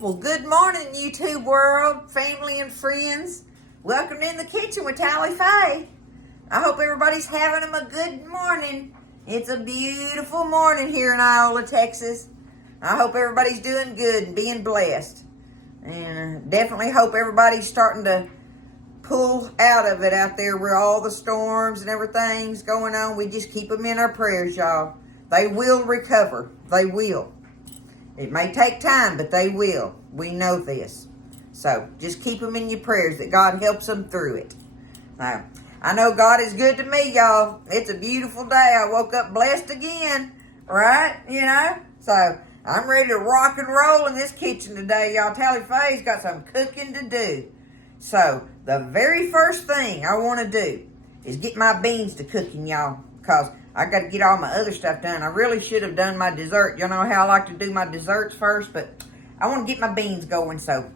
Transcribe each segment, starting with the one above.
Well, good morning, YouTube world, family and friends. Welcome in the kitchen with Tally Faye. I hope everybody's having them a good morning. It's a beautiful morning here in Iola, Texas. I hope everybody's doing good and being blessed. And definitely hope everybody's starting to pull out of it out there where all the storms and everything's going on. We just keep them in our prayers, y'all. They will recover. They will. It may take time, but they will. We know this. So just keep them in your prayers that God helps them through it. Now, I know God is good to me, y'all. It's a beautiful day. I woke up blessed again, right? So I'm ready to rock and roll in this kitchen today, y'all. Tally Faye's got some cooking to do. So the very first thing I want to do is get my beans to cooking, y'all, because I got to get all my other stuff done. I really should have done my dessert. You know how I like to do my desserts first, but I want to get my beans going, so,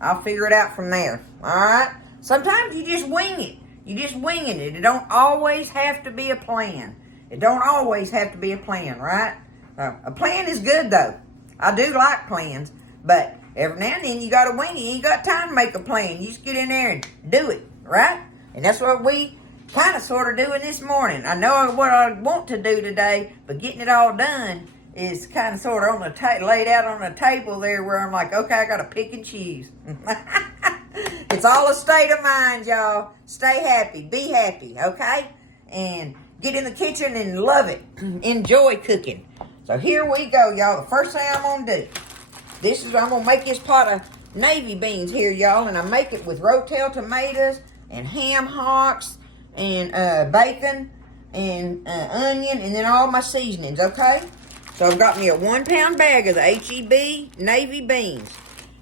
I'll figure it out from there, all right? Sometimes you just wing it. You just winging it. It don't always have to be a plan. It don't always have to be a plan, right? A plan is good, though. I do like plans, but every now and then you got to wing it. You ain't got time to make a plan. You just get in there and do it, right? And that's what we kind of sort of doing this morning. I know what I want to do today, but getting it all done is kind of sort of on the laid out on the table there where I'm like, okay, I got to pick and choose. It's all a state of mind, y'all. Stay happy. Be happy, okay? And get in the kitchen and love it. Enjoy cooking. So here we go, y'all. The first thing I'm going to do, I'm going to make this pot of navy beans here, y'all, and I make it with Rotel tomatoes and ham hocks and bacon and onion, and then all my seasonings, okay? So I've got me a 1 pound bag of the H-E-B navy beans.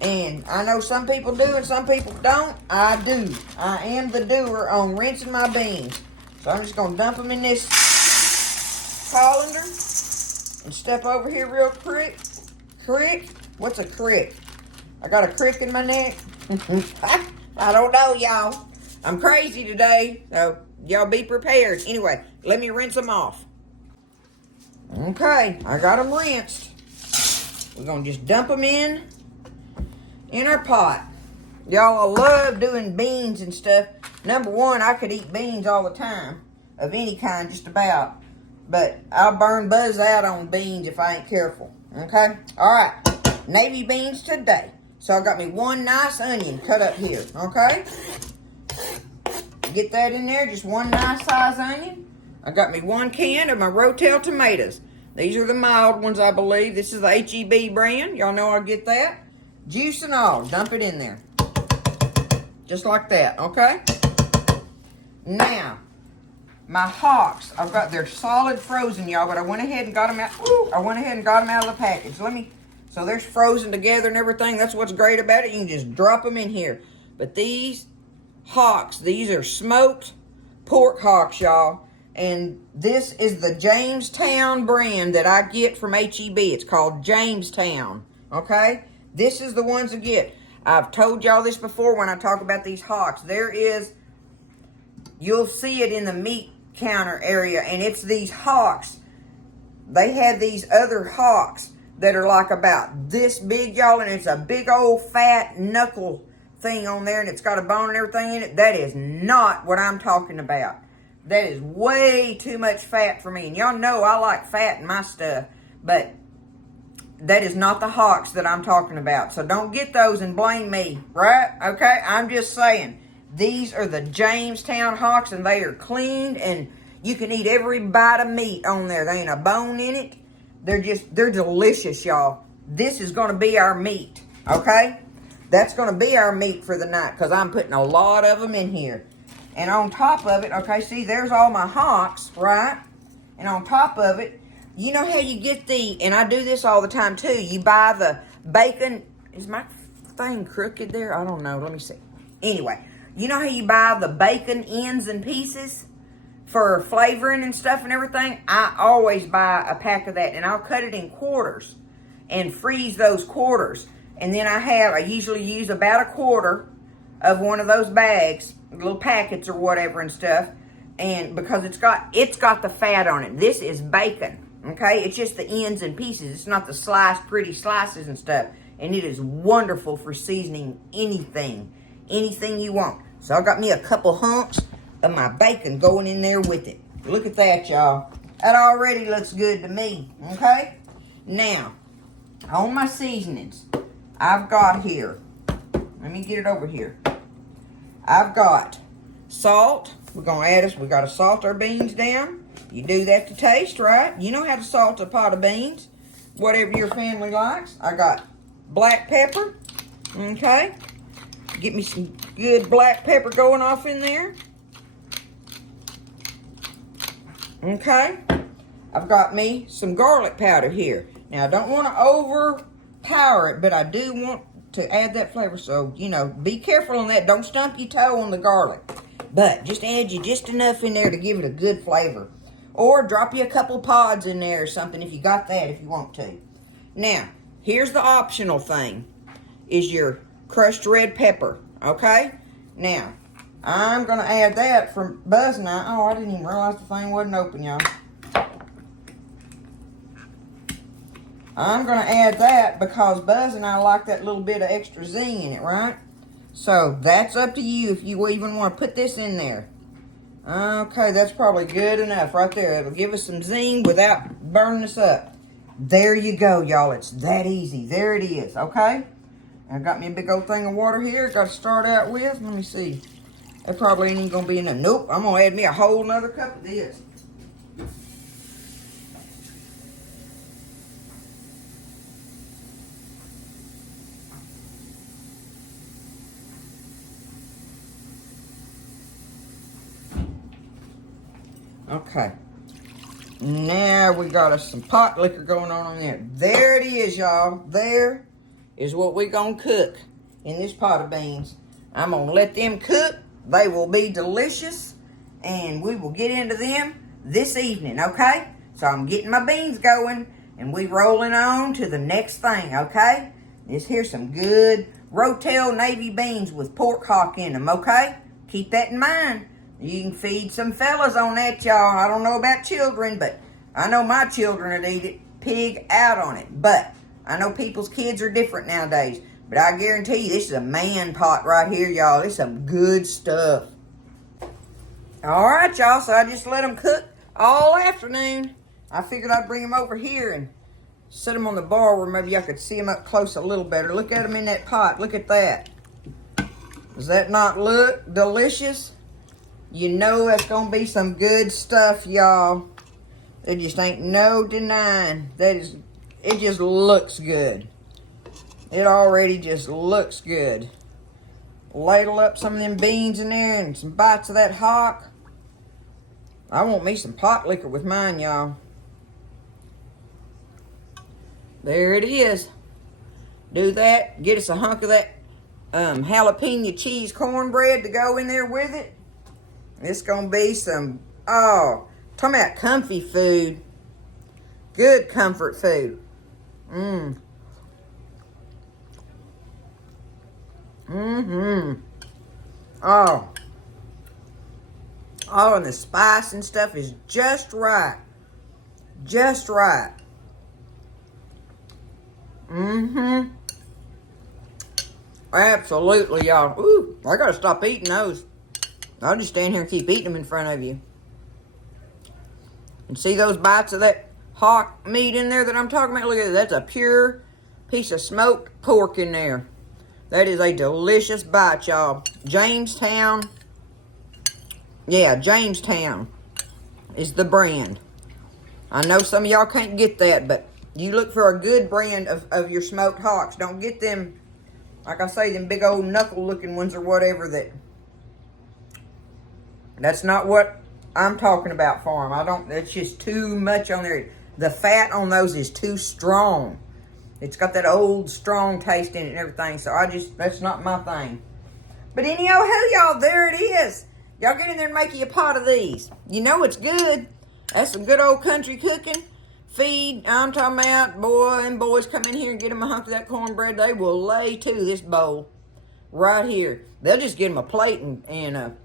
And I know some people do and some people don't. I do. I am the doer on rinsing my beans. So I'm just going to dump them in this colander and step over here real quick. Crick? What's a crick? I got a crick in my neck. I don't know, y'all. I'm crazy today, so y'all be prepared. Anyway, let me rinse them off. Okay, I got them rinsed. We're going to just dump them in our pot. Y'all, I love doing beans and stuff. Number one, I could eat beans all the time, of any kind, just about. But I'll buzz out on beans if I ain't careful. Okay? All right, navy beans today. So I got me one nice onion cut up here. Okay? Get that in there, just one nice size onion. I got me 1 can of my Rotel tomatoes. These are the mild ones, I believe. This is the H-E-B brand. Y'all know I'll get that. Juice and all, dump it in there. Just like that, okay? Now, my hocks, they're solid frozen, y'all, but I went ahead and got them out. I went ahead and got them out of the package. So they're frozen together and everything. That's what's great about it. You can just drop them in here. But these hocks, these are smoked pork hocks, y'all. And this is the Jamestown brand that I get from H-E-B. It's called Jamestown, okay? This is the ones to get. I've told y'all this before when I talk about these hocks. You'll see it in the meat counter area, and it's these hocks. They have these other hocks that are like about this big, y'all, and it's a big old fat knuckle thing on there, and it's got a bone and everything in it. That is not what I'm talking about. That is way too much fat for me. And y'all know I like fat in my stuff, but that is not the hocks that I'm talking about. So don't get those and blame me, right? Okay, I'm just saying. These are the Jamestown hocks, and they are cleaned, and you can eat every bite of meat on there. There ain't a bone in it. They're delicious, y'all. This is going to be our meat, okay? That's going to be our meat for the night, because I'm putting a lot of them in here. And on top of it, okay, see, there's all my hocks, right? And on top of it, you know how you get and I do this all the time too, you buy the bacon. Is my thing crooked there? I don't know. Let me see. Anyway, you know how you buy the bacon ends and pieces for flavoring and stuff and everything? I always buy a pack of that, and I'll cut it in quarters and freeze those quarters. And then I usually use about a quarter of one of those bags, little packets or whatever and stuff, and because it's got the fat on it. This is bacon, okay? It's just the ends and pieces. It's not the pretty slices and stuff. and it is wonderful for seasoning anything you want. So I got me a couple hunks of my bacon going in there with it. Look at that, y'all. That already looks good to me, okay? Now, on my seasonings, I've got here, let me get it over here. I've got salt. We're going to add we got to salt our beans down. You do that to taste, right? You know how to salt a pot of beans, whatever your family likes. I got black pepper, okay? Get me some good black pepper going off in there. Okay? I've got me some garlic powder here. Now, I don't want to overpower it, but I do want to add that flavor. So, you know, be careful on that. Don't stump your toe on the garlic. But just add you just enough in there to give it a good flavor. Or drop you a couple pods in there or something if you got that, if you want to. Now, here's the optional thing, is your crushed red pepper, okay? Now, I'm going to add that from Buzz and I. Oh, I didn't even realize the thing wasn't open, y'all. I'm going to add that because Buzz and I like that little bit of extra zing in it, right? So, that's up to you if you even want to put this in there. Okay, that's probably good enough right there. It'll give us some zing without burning us up. There you go, y'all. It's that easy. There it is, okay? I've got me a big old thing of water here. Got to start out with. Let me see. That probably ain't even going to be enough. Nope, I'm going to add me a whole nother cup of this. Okay. Now we got us some pot liquor going on in there. There it is, y'all. There is what we're going to cook in this pot of beans. I'm going to let them cook. They will be delicious. And we will get into them this evening, okay? So I'm getting my beans going. And we rolling on to the next thing, okay? This here's some good Rotel navy beans with pork hock in them, okay? Keep that in mind. You can feed some fellas on that, y'all. I don't know about children, but I know my children would eat it pig out on it. But I know people's kids are different nowadays. But I guarantee you, this is a man pot right here, y'all. This is some good stuff. All right, y'all. So I just let them cook all afternoon. I figured I'd bring them over here and set them on the bar where maybe I could see them up close a little better. Look at them in that pot. Look at that. Does that not look delicious? You know that's going to be some good stuff, y'all. There just ain't no denying. It just looks good. It already just looks good. Ladle up some of them beans in there and some bites of that hock. I want me some pot liquor with mine, y'all. There it is. Do that. Get us a hunk of that jalapeno cheese cornbread to go in there with it. It's going to be some, talking about comfy food. Good comfort food. Oh, and the spice and stuff is just right. Just right. Absolutely, y'all. Ooh, I got to stop eating those. I'll just stand here and keep eating them in front of you. And see those bites of that hock meat in there that I'm talking about? Look at that. That's a pure piece of smoked pork in there. That is a delicious bite, y'all. Jamestown. Yeah, Jamestown is the brand. I know some of y'all can't get that, but you look for a good brand of your smoked hocks. Don't get them, like I say, them big old knuckle-looking ones or whatever that... That's not what I'm talking about for them. It's just too much on there. The fat on those is too strong. It's got that old, strong taste in it and everything. So that's not my thing. But anyhow, y'all, there it is. Y'all get in there and make you a pot of these. You know it's good. That's some good old country cooking. I'm talking about, boys come in here and get them a hunk of that cornbread. They will lay to this bowl right here. They'll just get them a plate and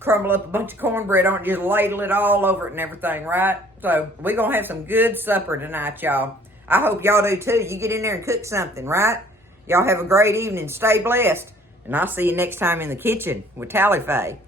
crumble up a bunch of cornbread on it, just ladle it all over it and everything, right? So we're going to have some good supper tonight, y'all. I hope y'all do too. You get in there and cook something, right? Y'all have a great evening. Stay blessed. And I'll see you next time in the kitchen with Tally Faye.